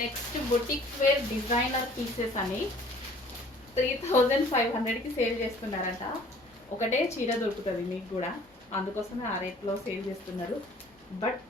Next boutique wear designer pieces అని 3500కి sale చేస్తున్నారంట. ఒకటే చీర దొరుకుతుంది మీకు కూడా, అందుకోసమే ఆ రేట్లో సేల్ చేస్తున్నారు. బట్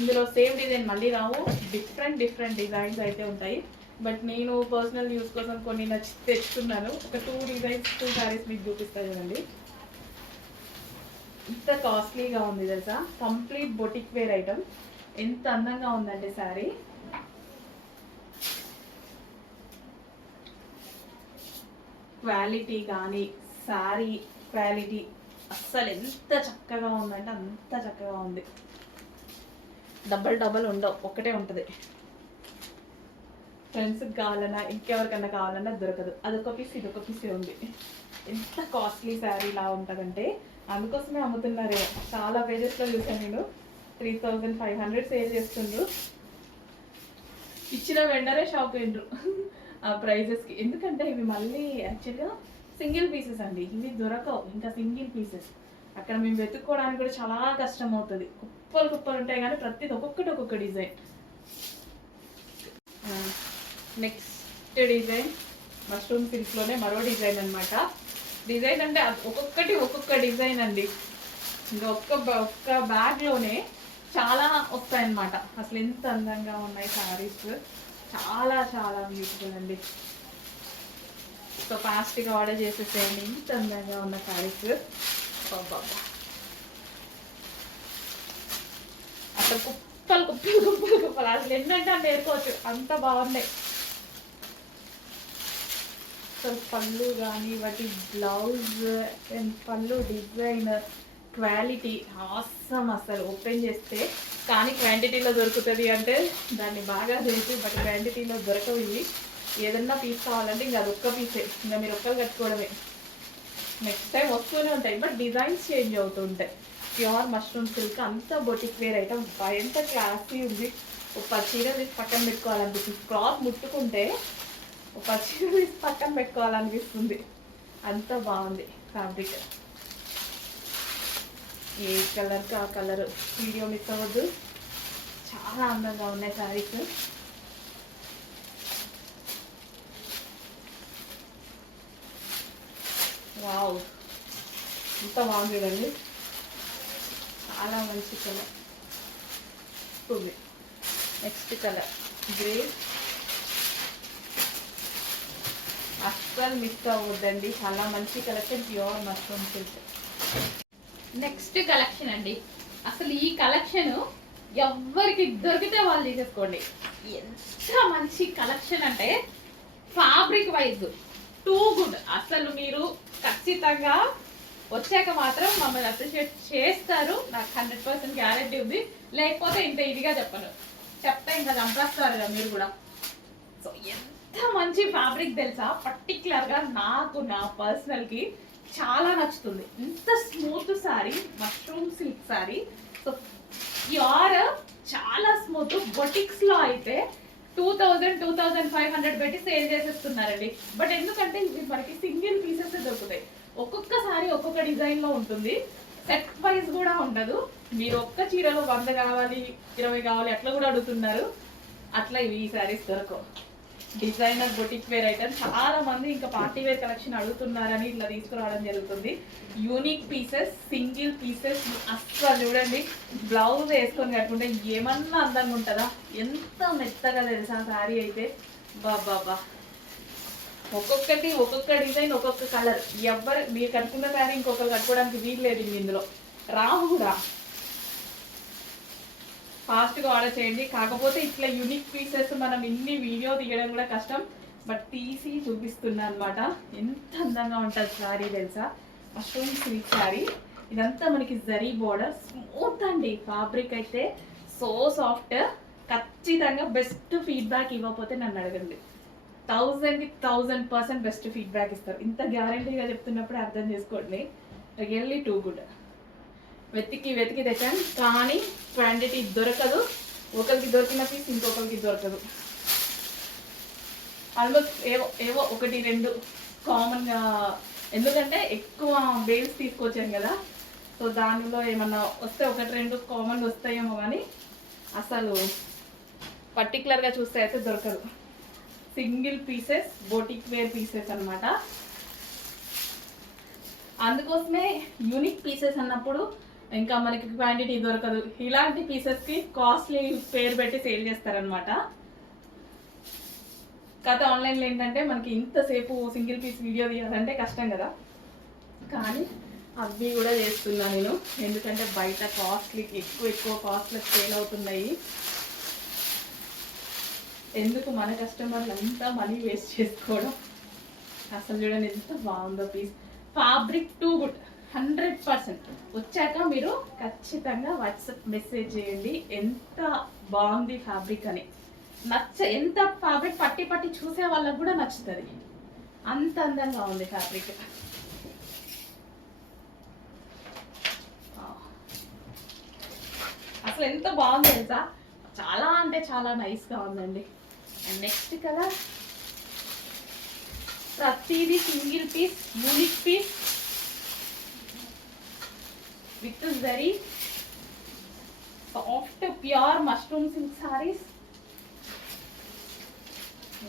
ఇందులో సేమ్ డిజైన్ మళ్ళీ రావు, డిఫరెంట్ డిజైన్స్ అయితే ఉంటాయి. బట్ నేను పర్సనల్ యూస్ కోసం కొన్ని నచ్చి తెచ్చుకున్నాను. ఒక 2 శారీస్ మీకు చూపిస్తాను చూడండి. ఇంత కాస్ట్లీగా ఉంది తెలుసా, కంప్లీట్ బొటిక్ వేర్ ఐటమ్. ఎంత అందంగా ఉందండి శారీ. క్వాలిటీ కానీ శారీ క్వాలిటీ అస్సలు ఎంత చక్కగా ఉందంటే అంత చక్కగా ఉంది. డబల్ ఉండవు, ఒకటే ఉంటుంది. ఫ్రెండ్స్కి కావాలన్నా ఇంకెవరికన్నా కావాలన్నా దొరకదు. అదొక పీస్ ఇదొక పీసే ఉంది. ఎంత కాస్ట్లీ శారీ ఇలా ఉంటుందంటే అందుకోసమే అమ్ముతున్నారు. చాలా పేజెస్లో చూసాను నేను. 3500 సేల్ చేస్తుండ్రు. ఇచ్చిన వెంటనే షాక్ అయిండ్రు ఆ ప్రైజెస్కి. ఎందుకంటే ఇవి మళ్ళీ యాక్చువల్గా సింగిల్ పీసెస్ అండి, ఇవి దొరకవు. ఇంకా సింగిల్ పీసెస్ అక్కడ మేము వెతుక్కోవడానికి కూడా చాలా కష్టం అవుతుంది. కుప్పలు ఉంటాయి కానీ ప్రతిది ఒక్కొక్క డిజైన్. నెక్స్ట్ డిజైన్ మష్రూమ్ సిల్క్లోనే మరో డిజైన్ అనమాట. డిజైన్ అంటే ఒక్కొక్క డిజైన్ అండి. ఇంకా ఒక్క బ్యాగ్లోనే చాలా వస్తాయన్నమాట. అసలు ఎంత అందంగా ఉన్నాయి శారీస్, చాలా బ్యూటిఫుల్ అండి. సో ఫాస్ట్గా ఆర్డర్ చేసేసేయండి. ఎంత అందంగా ఉన్న శారీస్. అసలు కుప్పలు అసలు ఎన్నంటే అంటే నేర్చుకోవచ్చు, అంత బాగున్నాయి. సో పళ్ళు కానీ వాటి బ్లౌజ్ పళ్ళు డిజైన్ క్వాలిటీ ఆసమ్. అసలు ఓపెన్ చేస్తే కానీ క్వాంటిటీలో దొరుకుతుంది అంటే దాన్ని బాగా చేసి, బట్ క్వాంటిటీలో దొరకవు ఇవి. ఏదన్నా పీస్ కావాలంటే ఇంకా అది ఒక్క పీసే, ఇంకా మీరు ఒక్కరు కట్టుకోవడమే. నెక్స్ట్ టైం వస్తూనే ఉంటాయి, బట్ డిజైన్స్ చేంజ్ అవుతూ ఉంటాయి. ప్యూర్ మష్రూమ్ సిల్క్ అంతా బొటిక్ వేర్ ఐటమ్. ఎంత క్లాసీ ఉంది. ఒక చీర తీసి పక్కన పెట్టుకోవాలనిపిస్తుంది. క్లాత్ ముట్టుకుంటే ఒక చీర తీసి పక్కన పెట్టుకోవాలనిపిస్తుంది. అంత బాగుంది ఫ్యాబ్రిక్. ఏ కలర్కి ఆ కలర్, వీడియో మిస్ అవ్వద్దు. చాలా అందంగా ఉన్నాయి శారీస్. వావ్, ఇంత బాగుంది కదండి. చాలా మంచి కలర్ ఉంది. Next colour grey. అస్సలు మిస్ అవ్వద్దండి, చాలా మంచి collection. Pure mushroom silk. Next collection అండి. అసలు ఈ కలెక్షన్ ఎవరికి దొరికితే వాళ్ళు తీసేసుకోండి. ఎంత మంచి కలెక్షన్ అంటే ఫ్యాబ్రిక్ వైజ్ టూ గుడ్. అసలు మీరు ఖచ్చితంగా వచ్చాక మాత్రం మమ్మల్ని అప్రిషియేట్ చేస్తారు, నాకు 100% గ్యారెంటీ ఉంది. లేకపోతే ఇంత ఇదిగా చెప్తే ఇంకా చంపేస్తారు కదా మీరు కూడా. సో ఎంత మంచి ఫ్యాబ్రిక్ తెలుసా. పర్టికులర్గా నాకు నా పర్సనల్కి చాలా నచ్చుతుంది. ఇంత smooth sari, mushroom silk sari. So pure చాలా స్మూత్. బొటిక్స్లో అయితే 2500 పెట్టి సేల్ చేసేస్తున్నారండి. బట్ ఎందుకంటే ఇవి మనకి సింగిల్ పీసెస్ దొరుకుతాయి. ఒక్కొక్క సారీ ఒక్కొక్క డిజైన్లో ఉంటుంది, సెట్ వైజ్ కూడా ఉండదు. మీరు ఒక్క చీరలో 100 కావాలి 20 కావాలి అట్లా కూడా అడుగుతున్నారు. అట్లా ఇవి ఈ శారీస్ దొరకవు. Designer boutique wear item. చాలా మంది ఇంకా పార్టీ వేర్ కలెక్షన్ అడుగుతున్నారని ఇట్లా తీసుకురావడం జరుగుతుంది. Unique pieces, single pieces. అస్సలు చూడండి, బ్లౌజ్ వేసుకొని కట్టుకుంటే ఏమన్నా అందంగా ఉంటుందా. ఎంత మెత్తగా తెలుసా శారీ అయితే. బాబా, ఒక్కొక్క డిజైన్ ఒక్కొక్క కలర్. ఎవరు మీరు కట్టుకున్న శారీ ఇంకొకరు కట్టుకోవడానికి వీలు లేదు. ఇందులో రావు కూడా. ఫాస్ట్గా ఆర్డర్ చేయండి. కాకపోతే ఇట్లా యూనిక్ పీసెస్ మనం ఇన్ని వీడియో తీయడం కూడా కష్టం, బట్ తీసి చూపిస్తున్నా అనమాట. ఎంత అందంగా ఉంటుంది శారీ తెలుసా. Mushroom silk sari. ఇదంతా మనకి జరీ బోర్డర్. స్మూత్ అండి ఫ్యాబ్రిక్ అయితే, సో సాఫ్ట్. ఖచ్చితంగా బెస్ట్ ఫీడ్బ్యాక్ ఇవ్వకపోతే నన్ను అడగండి. 1000% బెస్ట్ ఫీడ్బ్యాక్ ఇస్తారు. ఇంత గ్యారంటీగా చెప్తున్నప్పుడు అర్థం చేసుకోండి. Really too good. వెతికి తెచ్చాను కానీ క్వాంటిటీ దొరకదు. ఒకరికి దొరికిన పీస్ ఇంకొకరికి దొరకదు. ఆల్మోస్ట్ ఏవో 1-2 కామన్గా, ఎందుకంటే ఎక్కువ బేల్స్ తీసుకొచ్చాను కదా. సో దానిలో ఏమన్నా వస్తే 1-2 కామన్ వస్తాయేమో కానీ అసలు పర్టికులర్గా చూస్తే అయితే దొరకదు. Single pieces boutique wear pieces అనమాట. అందుకోసమే యూనిక్ పీసెస్ అన్నప్పుడు ఇంకా మనకి క్వాంటిటీ దొరకదు. ఇలాంటి పీసెస్కి కాస్ట్లీ పేరు పెట్టి సేల్ చేస్తారనమాట. కాకపోతే ఆన్లైన్లో ఏంటంటే మనకి ఇంతసేపు సింగిల్ పీస్ వీడియో తీయాలంటే కష్టం కదా, కానీ అవి కూడా చేస్తున్నా నేను. ఎందుకంటే బయట ఎక్కువ కాస్ట్లకు సేల్ అవుతున్నాయి. ఎందుకు మన కస్టమర్లు అంతా మనీ వేస్ట్ చేసుకోవడం. అసలు చూడండి ఎంత బాగుందో పీస్. Fabric too good, 100%. వచ్చాక మీరు ఖచ్చితంగా వాట్సాప్ మెసేజ్ చేయండి ఎంత బాగుంది ఫ్యాబ్రిక్ అని. ఎంత ఫ్యాబ్రిక్ పట్టి చూసే వాళ్ళకు కూడా నచ్చుతుంది, అంత అందంగా ఉంది ఫ్యాబ్రిక్. అసలు ఎంత బాగుంది తెలుసా, చాలా అంటే చాలా నైస్గా ఉందండి. అండ్ నెక్స్ట్ కలర్, ప్రతిదీ single piece, unique piece with very soft pure mushroom silk saris.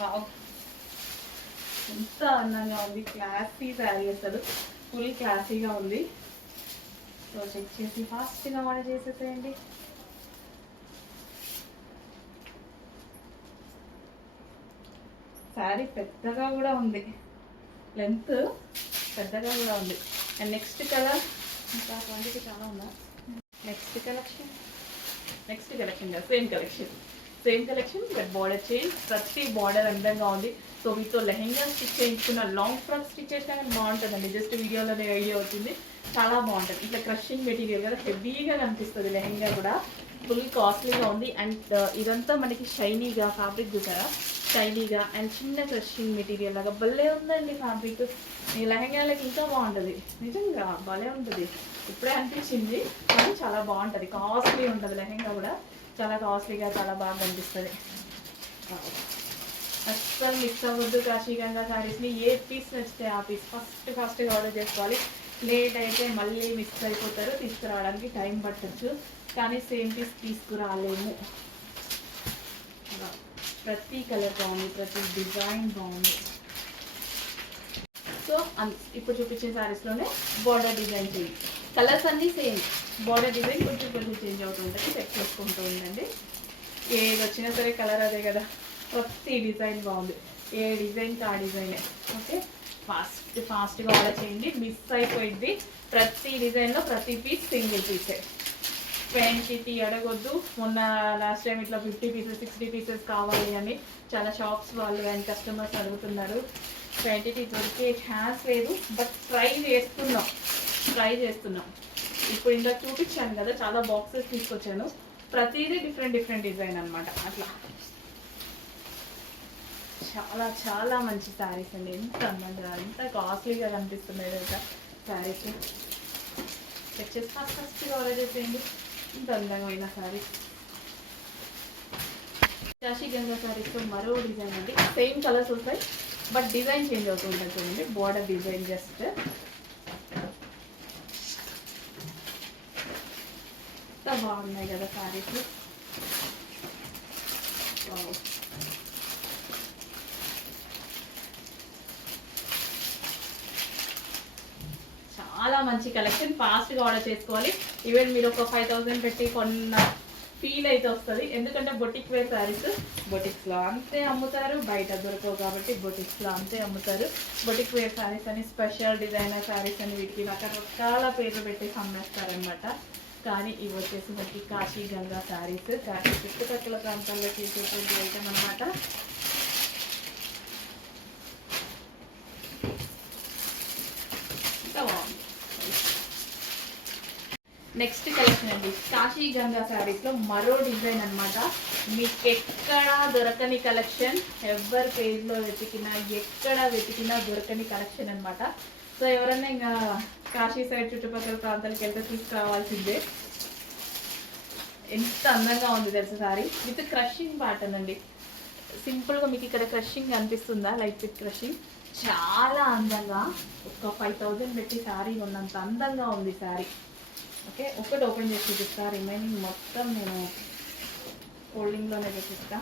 Wow, ఎంత అందంగా ఉంది. క్లాసీ శారీ, అసలు ఫుల్ క్లాసీగా ఉంది. సో చెక్ చేసి ఫాస్ట్గా ఆర్డర్ చేసేసేయండి. శారీ పెద్దగా కూడా ఉంది, లెంత్ పెద్దగా కూడా ఉంది. అండ్ నెక్స్ట్ కలర్, ఇంకా క్వాంటిటీ చాలా ఉందా. Next collection same collection but border change. ప్రతి బార్డర్ అందంగా ఉంది. సో మీతో లెహెంగా స్టిచ్ చేయించుకున్న లాంగ్ ఫ్రాక్ స్టిచ్ చేసినా కానీ బాగుంటుందండి. జస్ట్ వీడియోలోనే ఐడియా అవుతుంది, చాలా బాగుంటుంది. ఇట్లా క్రషింగ్ మెటీరియల్ కదా, హెవీగా కనిపిస్తుంది. లెహెంగా కూడా ఫుల్ కాస్ట్లీగా ఉంది. అండ్ ఇదంతా మనకి షైనీగా ఫ్యాబ్రిక్ చూసారా, షైనీగా అండ్ చిన్న క్రషింగ్ మెటీరియల్ లాగా భలే ఉందండి ఫ్యాబ్రిక్. ఈ లెహంగాలకి ఇంకా బాగుంటుంది, నిజంగా భలే ఉంటుంది. ఇప్పుడే అనిపించింది, కానీ చాలా బాగుంటుంది. కాస్ట్లీ ఉంటుంది లెహంగా కూడా, చాలా కాస్ట్లీగా చాలా బాగా కనిపిస్తుంది. అస్సలు మిస్ అవ్వద్దు కాశీగంగా శారీస్ని. ఏ పీస్ నచ్చితే ఆ పీస్ ఫాస్ట్గా ఆర్డర్ చేసుకోవాలి. లేట్ అయితే మళ్ళీ మిస్ అయిపోతారు, తీసుకురావడానికి టైం పట్టచ్చు. కానీ సేమ్ పీస్ తీసుకురాలేము. ప్రతి కలర్ బాగుంది, ప్రతి డిజైన్ బాగుంది. సో ఇప్పుడు చూపించే శారీస్లోనే బార్డర్ డిజైన్ చేయండి. కలర్స్ అన్నీ సేమ్, బార్డర్ డిజైన్ కొంచెం చేంజ్ అవుతుంటుంది. చెక్ చేసుకుంటూ ఉండండి. ఏది వచ్చినా సరే కలర్ అదే కదా, ప్రతి డిజైన్ బాగుంది. ఏ డిజైన్కి ఆ డిజైనే. ఓకే, ఫాస్ట్గా ఆర్డర్ చేయండి, మిస్ అయిపోయింది. ప్రతి డిజైన్లో ప్రతి పీస్ సింగిల్ పీసే. క్వాంటిటీ అడగొద్దు. మొన్న లాస్ట్ టైం ఇట్లా 50 పీసెస్ 60 పీసెస్ కావాలి అని చాలా షాప్స్ వాళ్ళు అండ్ కస్టమర్స్ అడుగుతున్నారు. క్వాంటిటీ దొరికే ఛాన్స్ లేదు, బట్ ట్రై చేస్తున్నాం. ఇప్పుడు ఇందాక చూపించాను కదా, చాలా బాక్సెస్ తీసుకొచ్చాను. ప్రతిదీ డిఫరెంట్ డిజైన్ అనమాట. అట్లా చాలా చాలా మంచి శారీస్ అండి. ఎంత అందంగా, ఎంత కాస్ట్లీగా కనిపిస్తున్నాయి కదా శారీస్. చెక్ చేసి ఫస్ట్గా ఆర్డర్ చేసేయండి. ఇంత అందమైన శారీస్. కాశీగంగా శారీస్తో మరో డిజైన్ అండి. సేమ్ కలర్స్ వస్తాయి, బట్ డిజైన్ చేంజ్ అవుతూ ఉంటుంది చూడండి. బార్డర్ డిజైన్ జస్ట్ ఎంత బాగున్నాయి కదా శారీస్. చాలా మంచి కలెక్షన్. ఫాస్ట్గా ఆర్డర్ చేసుకోవాలి. ఈవెన్ మీరు ఒక 5000 పెట్టి కొన్న ఫీల్ అయితే వస్తుంది. ఎందుకంటే బొటిక్ వేర్ శారీస్ బొటిక్స్లో అంతే అమ్ముతారు, బయట దొరకవు కాబట్టి బొటిక్స్లో అంతే అమ్ముతారు. బొటిక్ వేర్ శారీస్ అని, స్పెషల్ డిజైనర్ శారీస్ అని వీటికి రకరకాల పేర్లు పెట్టేసి అమ్మేస్తారనమాట. కానీ ఇవి వచ్చేసి మనకి కాశీగంగా శారీస్, కాశీ చుట్టుపక్కల ప్రాంతాల్లో చేసేటువంటి ఐటమ్ అనమాట. నెక్స్ట్ కలెక్షన్ అండి, కాశీగంగా శారీస్లో మరో డిజైన్ అనమాట. మీకు ఎక్కడా దొరకని కలెక్షన్, ఎవరి పేజ్లో వెతికినా ఎక్కడ వెతికినా దొరకని కలెక్షన్ అనమాట. సో ఎవరన్నా ఇంకా కాశీ సైడ్ చుట్టుపక్కల ప్రాంతాలకు వెళ్తే తీసుకురావాల్సిందే. ఎంత అందంగా ఉంది తెలుసు శారీ. విత్ క్రషింగ్ ప్యాటర్న్ అండి. సింపుల్గా మీకు ఇక్కడ క్రషింగ్ అనిపిస్తుందా, లైట్ విత్ క్రషింగ్. చాలా అందంగా, ఒక 5000 పెట్టి శారీ ఉన్నంత అందంగా ఉంది శారీ. ఓకే, ఒకటి ఓపెన్ చేసి చూపిస్తా, రిమైనింగ్ మొత్తం నేను ఫోల్డింగ్లోనే చూపిస్తా.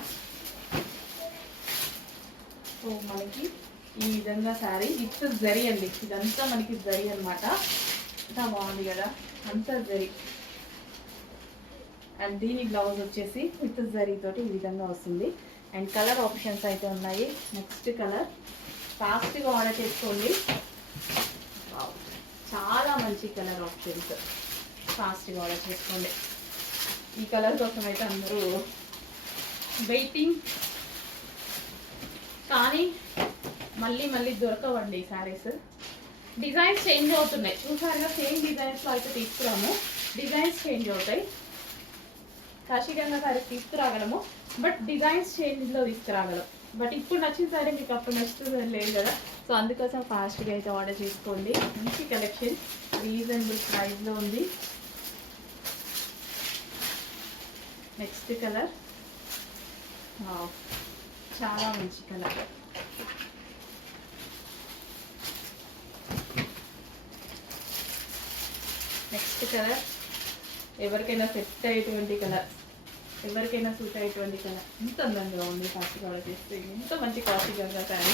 సో మనకి ఈ విధంగా శారీ విత్ జరీ అండి, ఇదంతా మనకి జరీ అనమాట. అంతా బాగుంది కదా, అంతా జరీ. అండ్ దీని బ్లౌజ్ వచ్చేసి విత్ జరీ తోటి ఈ విధంగా వస్తుంది. అండ్ కలర్ ఆప్షన్స్ అయితే ఉన్నాయి. నెక్స్ట్ కలర్ ఫాస్ట్గా ఆర్డర్ చేసుకోండి. చాలా మంచి కలర్ ఆప్షన్స్, ఫాస్ట్గా ఆర్డర్ చేసుకోండి. ఈ కలర్ కోసం అయితే అందరూ వెయిటింగ్, కానీ మళ్ళీ మళ్ళీ దొరకవండి ఈ శారీస్. డిజైన్స్ చేంజ్ అవుతున్నాయి, చూసారుగా సేమ్ డిజైన్స్లో అయితే తీసుకురాము, డిజైన్స్ చేంజ్ అవుతాయి. కాశీగంగా శారీస్ తీసుకురాగలము, బట్ డిజైన్స్ చేంజ్లో తీసుకురాగలం. బట్ ఇప్పుడు నచ్చిన శారీ మీకు అప్పుడు నచ్చుతుంది లేదు కదా, సో అందుకోసం ఫాస్ట్గా అయితే ఆర్డర్ చేసుకోండి. మంచి కలెక్షన్, రీజనబుల్ ప్రైస్లో ఉంది. నెక్స్ట్ కలర్ చాలా మంచి కలర్. నెక్స్ట్ కలర్ ఎవరికైనా సెట్ అయ్యేటువంటి కలర్, ఎవరికైనా సూట్ అయ్యేటువంటి కలర్. ఎంత అందంగా ఉంది, కాశీగంగా చేస్తే ఎంత మంచి కాశీగంగా శారీ.